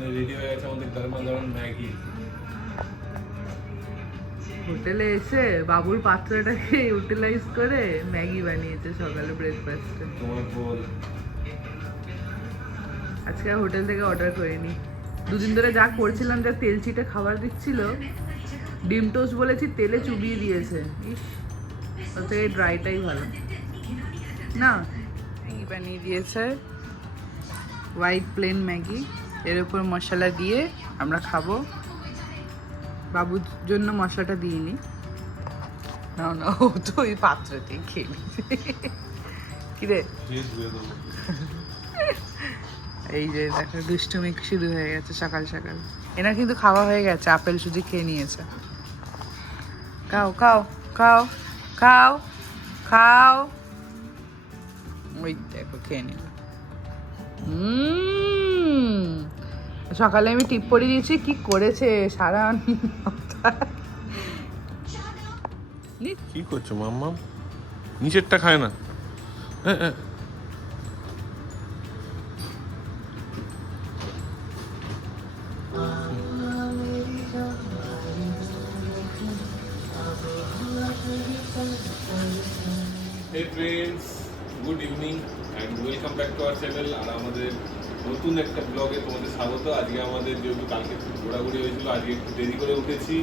এখানে রেডি হয়ে গেছে আমাদের গরমা গরম ম্যাগি। হোটেলে এসে বাবুর পাত্রটাকে ইউটিলাইজ করে ম্যাগি বানিয়েছে সকালে ব্রেকফাস্টে। তোমার বল আজকে আর হোটেল থেকে অর্ডার করিনি। দুদিন ধরে যা করছিলাম, যা তেল চিটে খাবার দিচ্ছিল, ডিম টোস্ট বলেছি তেলে চুবিয়ে দিয়েছে। ইস, ওর থেকে ড্রাইটাই ভালো না। ম্যাগি বানিয়ে দিয়েছে, হোয়াইট প্লেন ম্যাগি, এর উপর মশলা দিয়ে আমরা খাবো। বাবুর জন্য মশলাটা দিইনি, না না, ও তো ওই পাত্রতেই খেয়ে নিচ্ছে। কিরে, এই যে দেখো দুষ্টুমি শুরু হয়ে গেছে সকাল সকাল। এনার কিন্তু খাওয়া হয়ে গেছে, আপেল সুজি খেয়ে নিয়েছে। খাও খাও খাও খাও খাও, ওই দেখো খেয়ে নিল। সকালে আমি টিপ পরে দিয়েছি, কি করেছে সারা। কি করছো মাম্মা? নিচেরটা খায় না? Hey friends, good evening and welcome back to our channel. আর আমাদের নতুন একটা ব্লগে তোমাদের স্বাগত। আজকে আমাদের যেহেতু কালকে একটু ঘোরাঘুরি হয়েছিল, আজকে একটু দেরি করে উঠেছি।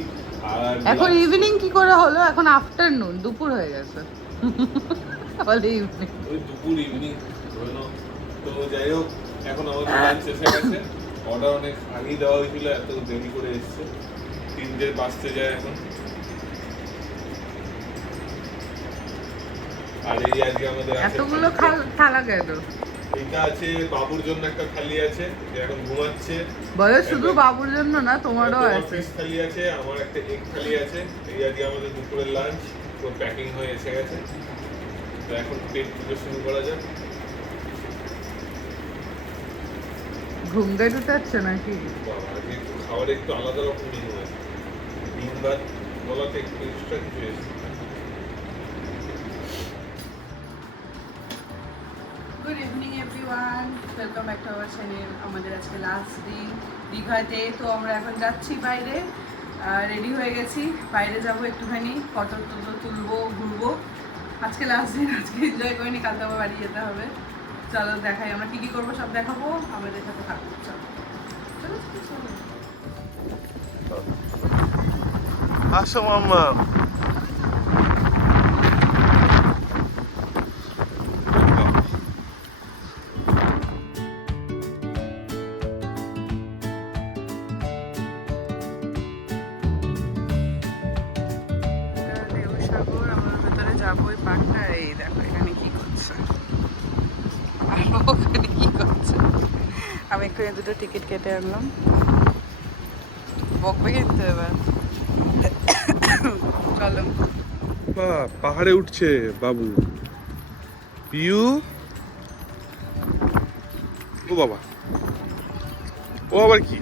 আর এখন ইভিনিং কি করে হলো? এখন আফটারনুন, দুপুর হয়ে গেছে। বলে ইভিনিং, ওই দুপুর ইভিনিং হলো। তো যাই হোক, এখন আমাদের লাঞ্চ এসে গেছে। অর্ডার অনেক আগেই দেওয়া হয়েছিল, এত দেরি করে এসছে। 3টে বাজতে যায় এখন। আর এই আজকে আমাদের এতগুলো থালা কেন? এটা আছে বাবুর জন্য, একটা থালি আছে যে এখন ঘুমাচ্ছে। বলো শুধু বাবুর জন্য না, তোমারও আছে। ফিশ থালি আছে, আমার একটা এগ থালি আছে। এই আজকে আমাদের দুপুরের লাঞ্চ তো প্যাকিং হয়ে এসে গেছে। তো এখন পেট পুজো শুরু করা যাক। ঘুম গাইড উঠাচ্ছে নাকি? বাবা, আজকে একটু খাবারে একটু আলাদা রকম মেনু আছে। ডিম ভাত বলাতে একটু এক্সট্রা কিছু এসেছে। Good evening everyone, welcome back to our channel. আমাদের আজকে লাস্ট দিন দীঘাতে। তো আমরা এখন যাচ্ছি বাইরে, রেডি হয়ে গেছি। বাইরে যাব একটুখানি, ফটো টটো তুলবো, ঘুরবো। আজকে লাস্ট দিন, আজকে এনজয় করিনি, কালকে আবার বাড়ি যেতে হবে। চলো দেখাই আমরা কী কী করবো, সব দেখাবো। আমাদের সাথে থাকবো, চলো চলো চলো। আসো মাম্মা। যাবো ওই পার্কটা। এই দেখো এখানে কি করছে, আর ওখানে কি করছে। আমি এক্ষুনি দুটো টিকিট কেটে আনলাম, বকবে কিনতে এবার। চলো। পাহাড়ে উঠছে বাবু। পিউ, ও বাবা, ও আবার কি?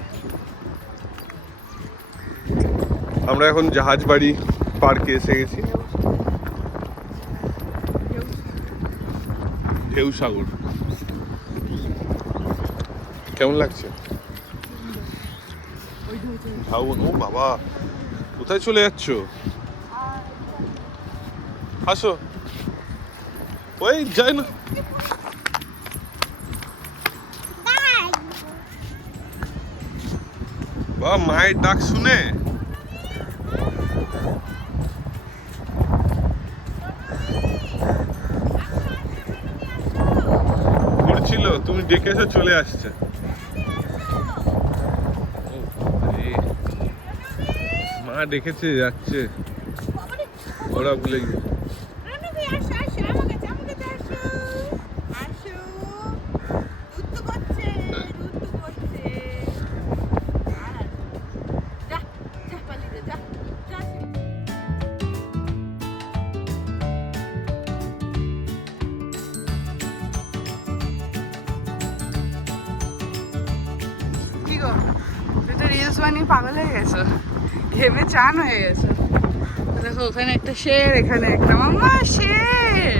আমরা এখন জাহাজ বাড়ি পার্কে এসে গেছি। ঢেউ সাগর কেমন লাগছে? ধাউন, ও বাবা, কোথায় চলে যাচ্ছ? আসো, ওই যায় না। বা মায়ের ডাক শুনে ঘুরছিল, তুমি ডেকে এসে চলে আসছে। মা ডেকেছে, যাচ্ছে, ওরা ভুলে গেছে। কি গো, তুই তো রিলস বানিয়ে পাগল হয়ে গেছো, ঘেমে চান হয়ে গেছে। দেখো ওখানে একটা শের, এখানে একটা। মাম্মা শের,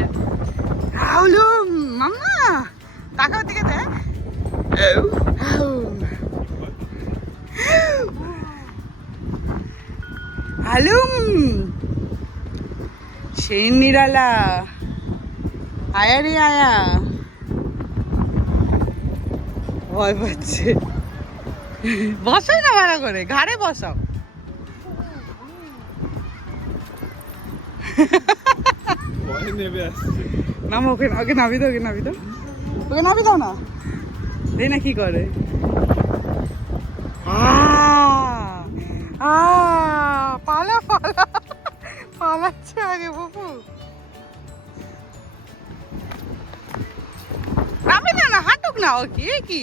মাম্মা তাকাও দিকে দেখ। সেই নিরালা, আয়া রে আয়া, ভয় পাচ্ছে। বসাই না ভালো করে, ঘাড়ে বসাও। নাম ওকে ওকে নাবি দাও, ওকে নাবি দাও, ওকে নাবি দাও না। এই না কি করে, পালা পালা পালাচ্ছে আগে বাবু। নামে না না, হাঁটুক না। ও কি কি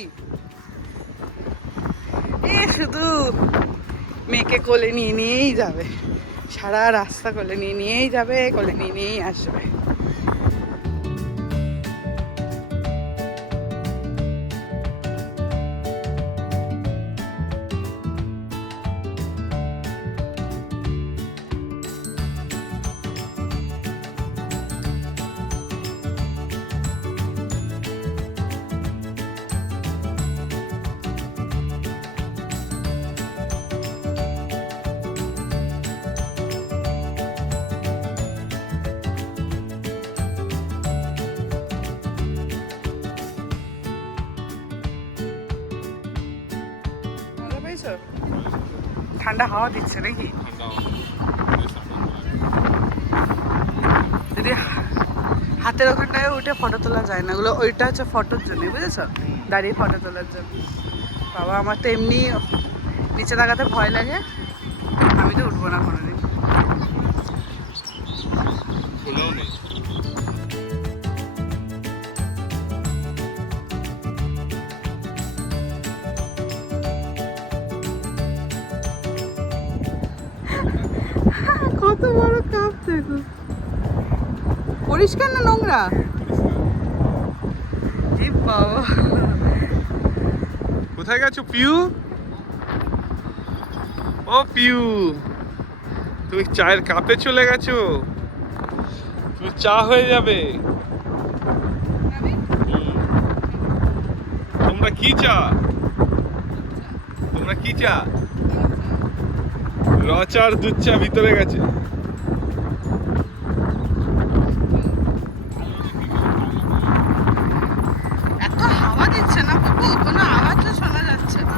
এ শুধু মেয়েকে কোলে নিয়ে নিয়েই যাবে, সারা রাস্তা কোলে নিয়ে নিয়েই যাবে, কোলে নিয়ে নিয়েই আসবে। ঠান্ডা হাওয়া দিচ্ছে নাকি? যদি হাতের ওখানটায় উঠে ফটো তোলা যায় না, ওগুলো ওইটা হচ্ছে ফটোর জন্য, বুঝেছো, দাঁড়িয়ে ফটো তোলার জন্য। বাবা আমার তো এমনি নিচে তাকাতে ভয় লাগে, আমি তো উঠবো না কোনোদিন। কত বড় কাপ দেখো, পরিষ্কার না নোংরা? বাবা কোথায় গেছো পিউ? ও পিউ, তুমি চায়ের কাপে চলে গেছো, তুমি চা হয়ে যাবে। তোমরা কি চা, তোমরা কি চা? র চা আর দুধ চা ভিতরে গেছে। এত হাওয়া দিচ্ছে না বাবু, কোনো আওয়াজও শোনা যাচ্ছে না।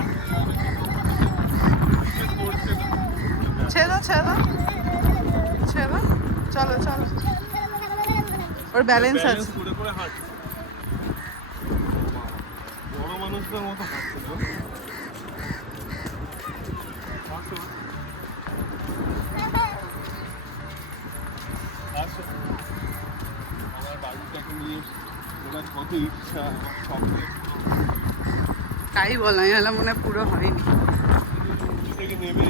ছেড়ে দাও, চলো চলো, ওর ব্যালেন্স আছে। বড় মানুষদের মতো হাঁটছে। আমার বাড়িটাকে নিয়ে ওনার কত ইচ্ছা, তাই বলা হলো, মনে পুরো হয়নি। থেকে নেমে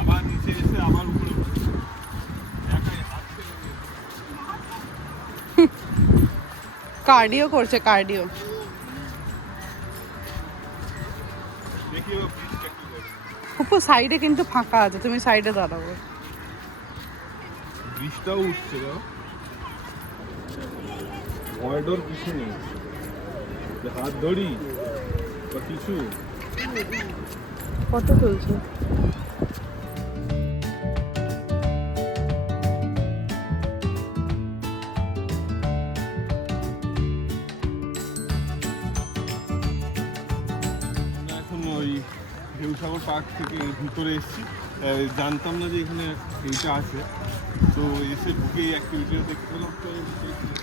আবার নিচে এসে আবার উপরে কার্ডিও করছে, কার্ডিও। দেখি ও ব্রিজটা কি করে। উপর সাইডে কিন্তু ফাঁকা আছে, তুমি সাইডে দাঁড়াবো। বৃষ্টিটাও উঠছে না, করিডোর কিছু নেই, হাত ধরি বা কিছু। কত চলছে? এখন ওই ঢেউসাগর পার্ক থেকে ভিতরে এসেছি, জানতাম না যে এখানে এইটা আছে, তো এসে ঢুকে এই অ্যাক্টিভিটিটা দেখতে পেলাম। তো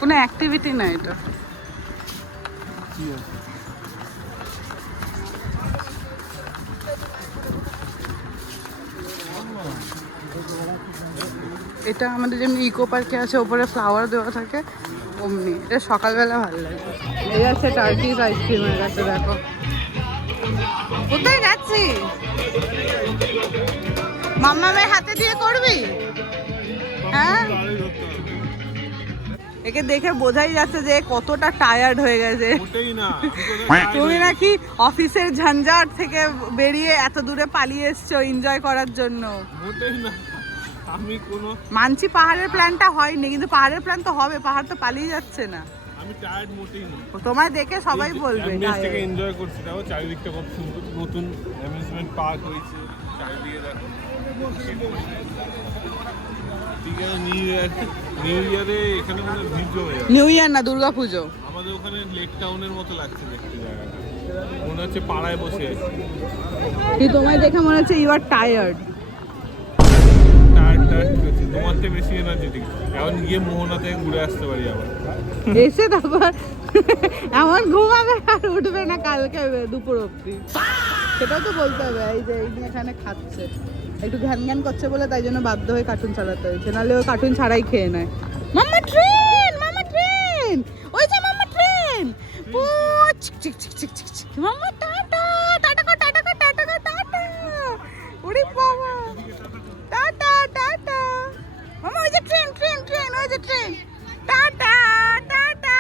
কোনো অ্যাক্টিভিটি না এটা। কি আছে? এটা আমাদের যেমনি ইকো পার্কে আছে, ওপরে ফ্লাওয়ার দেওয়া থাকে, অমনি এটা সকালবেলা ভালো লাগে। এই আছে টার্কিজ আইসক্রিমের কাছে, দেখো কোথায় যাচ্ছি। মাম্মামের হাতে দিয়ে করবি? হ্যাঁ, একে দেখে বোঝাই যাচ্ছে যে কতটা টায়ার্ড হয়ে গেছে। তুমি নাকি অফিসের ঝঞ্ঝাট থেকে বেরিয়ে এত দূরে পালিয়ে এসছো এনজয় করার জন্য। আমি কোনো মানছি পাহাড়ের প্ল্যানটা হয়নি, কিন্তু পাহাড়ের প্ল্যান তো হবে, পাহাড় তো পালিয়ে যাচ্ছে না। আমি টায়ার্ড মোটেই না, তোমায় দেখে সবাই বলবে। থেকে এনজয় করছি, দেখো চারিদিকটা কত সুন্দর, নতুন অ্যামিউজমেন্ট পার্ক হয়েছে চারিদিকে, দেখো ঠিক আছে, নিউ ইয়ারে এখানে মানে ভিড় জমে যাবে। নিউ ইয়ার না, দুর্গা পুজো। আমাদের ওখানে লেক টাউনের মতো লাগছে দেখতে জায়গাটা, মনে হচ্ছে পাড়ায় বসে আছি। কি তোমায় দেখে মনে হচ্ছে ইউ আর টায়ার্ড? টায়ার্ড করছি, তোমার থেকে বেশি এনার্জেটিক। এখন গিয়ে মোহনা থেকে ঘুরে আসতে পারি আবার। এসে তারপর এমন ঘুমাবে আর উঠবে না কালকে দুপুর অব্দি, সেটাও তো বলতে হবে। এই যে এই নিয়ে এখানে খাচ্ছে, একটু ঘ্যান ঘ্যান করছে বলে তাই জন্য বাধ্য হয়ে কার্টুন চালাতে হয়েছে, নাহলে ও কার্টুন ছাড়াই খেয়ে নেয়। মাম্মা ট্রেন, মাম্মা ট্রেন, ওই যে মাম্মা ট্রেন। ও চিক চিক চিক চিক চিক চিক। মাম্মা টাটা, টাটা কর, টাটা কর, টাটা কর, টাটা। ওরে বাবা, টাটা টাটা। মাম্মা ওই যে ট্রেন, ট্রেন, ট্রেন, ওই যে train. Tata tata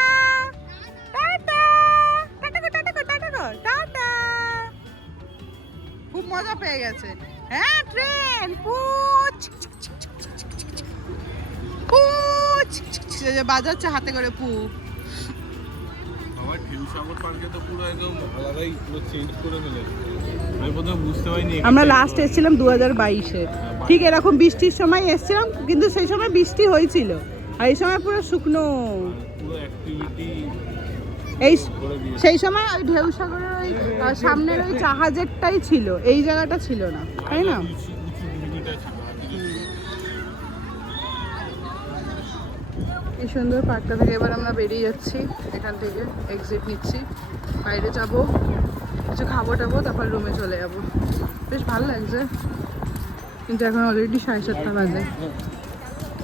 tata, tata কর, টাটা কর, টাটা কর, টাটা। খুব মজা পেয়ে গেছে। হ্যাঁ ট্রেন, পুচ পুচ বাজাচ্ছে হাতে করে পু। আমার ঢেউ সাগর পার্কে তো পুরো একদম আলাদাই পুরো চেঞ্জ করে ফেলেছে। আমি প্রথমে বুঝতে পারিনি। আমরা লাস্ট এসেছিলাম 2022-এ, ঠিক এরকম বৃষ্টির সময় এসেছিলাম, কিন্তু সেই সময় বৃষ্টি হয়েছিল আর এই সময় পুরো শুকনো। পুরো অ্যাক্টিভিটি এই করে দিয়েছে। সেই সময় ওই ঢেউ সাগরের ওই সামনের ওই জাহাজেরটাই ছিল, এই জায়গাটা ছিল না, তাই না? উঁচু দিঘিটা ছিল, আর কিছু ছিল না। এই সুন্দর পার্কটা থেকে এবার আমরা বেরিয়ে যাচ্ছি, এখান থেকে এক্সিট নিচ্ছি, বাইরে যাব, কিছু খাবো টাবো, তারপর রুমে চলে যাব। বেশ ভালো লাগছে, কিন্তু এখন অলরেডি 7:30 বাজে।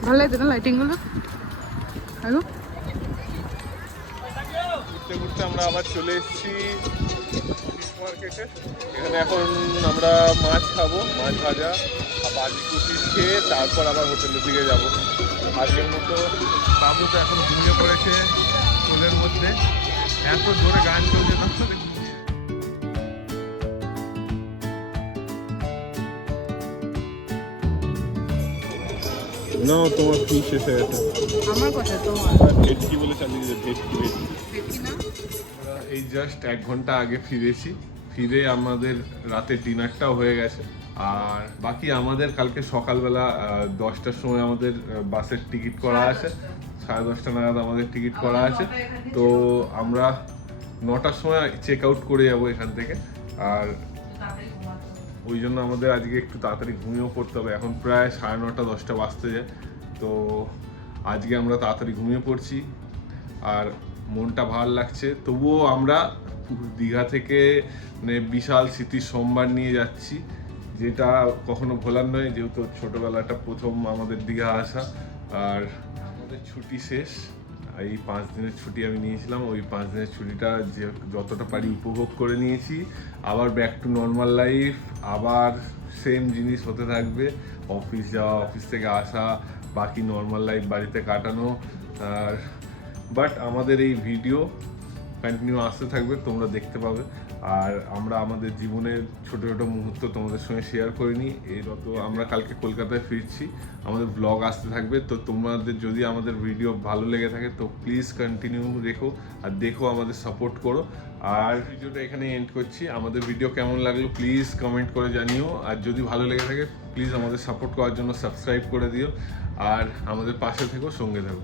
ভালো লাগছে না লাইটিংগুলো? হ্যালো, ঘুরতে ঘুরতে আমরা আবার চলে এসেছি ফিশ মার্কেটে। এখানে এখন আমরা মাছ খাবো, মাছ ভাজা আর বাজি কুচিস খেয়ে তারপর আবার হোটেলের দিকে যাব। আজকের মতো বাবু তো এখন ঘুমিয়ে পড়েছে কোলের মধ্যে, এত জোরে গান চলছে না। না তোমার ফিশ এসে গেছে। আমার কথা তোমার ভেটকি বলে চালিয়ে যে ভেটকি ভেটকি। আমরা এই জাস্ট 1 ঘন্টা আগে ফিরেছি, ফিরে আমাদের রাতের ডিনারটাও হয়ে গেছে। আর বাকি আমাদের কালকে সকালবেলা 10টার সময় আমাদের বাসের টিকিট করা আছে, 10:30 নাগাদ আমাদের টিকিট করা আছে। তো আমরা 9টার সময় চেক আউট করে যাবো এখান থেকে। আর ওই জন্য আমাদের আজকে একটু তাড়াতাড়ি ঘুমিয়েও পড়তে হবে। এখন প্রায় 9:30 10টা বাজতে যায়। তো আজকে আমরা তাড়াতাড়ি ঘুমিয়ে পড়ছি আর মনটা ভালো লাগছে। তবুও আমরা দীঘা থেকে মানে বিশাল স্মৃতির সম্ভার নিয়ে যাচ্ছি, যেটা কখনো ভোলার নয়, যেহেতু ছোটোবেলাটা প্রথম আমাদের দীঘা আসা। আর আমাদের ছুটি শেষ, এই 5 দিনের ছুটি আমি নিয়েছিলাম, ওই 5 দিনের ছুটিটা যে যতটা পারি উপভোগ করে নিয়েছি। আবার ব্যাক টু নর্মাল লাইফ, আবার সেম জিনিস হতে থাকবে, অফিস যাওয়া, অফিস থেকে আসা, বাকি নর্মাল লাইফ বাড়িতে কাটানো। আর বাট আমাদের এই ভিডিও কন্টিনিউ আসতে থাকবে, তোমরা দেখতে পাবে। আর আমরা আমাদের জীবনের ছোটো ছোটো মুহূর্ত তোমাদের সঙ্গে শেয়ার করে নিই। এরত আমরা কালকে কলকাতায় ফিরছি, আমাদের ব্লগ আসতে থাকবে। তো তোমাদের যদি আমাদের ভিডিও ভালো লেগে থাকে তো প্লিজ কন্টিনিউ রেখো আর দেখো, আমাদের সাপোর্ট করো। আর ভিডিওটা এখানে এন্ড করছি। আমাদের ভিডিও কেমন লাগলো প্লিজ কমেন্ট করে জানিও। আর যদি ভালো লেগে থাকে প্লিজ আমাদের সাপোর্ট করার জন্য সাবস্ক্রাইব করে দিও আর আমাদের পাশে থেকো, সঙ্গে থাকো।